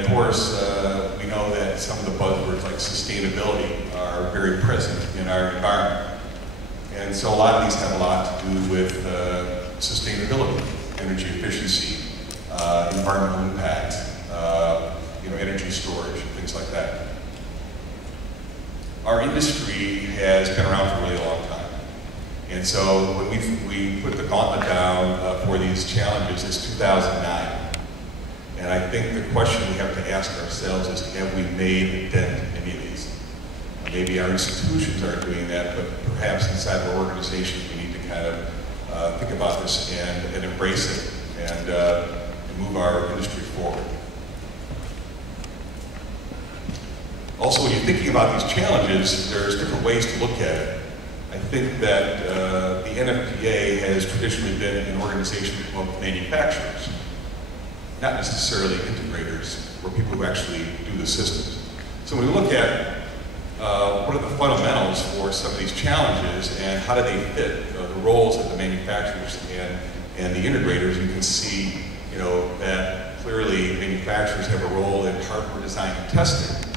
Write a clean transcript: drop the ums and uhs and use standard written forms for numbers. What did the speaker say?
Of course, we know that some of the buzzwords like sustainability are very present in our environment. And so a lot of these have a lot to do with sustainability, energy efficiency, environmental impact, energy storage, and things like that. Our industry has been around for a really long time. And so when we put the gauntlet down for these challenges, it's 2009. And I think the question we have to ask ourselves is, have we made a dent in any of these? Maybe our institutions aren't doing that, but perhaps inside our organizations we need to kind of think about this and embrace it and move our industry forward. Also, when you're thinking about these challenges, there's different ways to look at it. I think that the NFPA has traditionally been an organization of manufacturers, not necessarily integrators, or people who actually do the systems. So when we look at what are the fundamentals for some of these challenges and how do they fit the roles of the manufacturers and the integrators, you can see that clearly manufacturers have a role in hardware design and testing,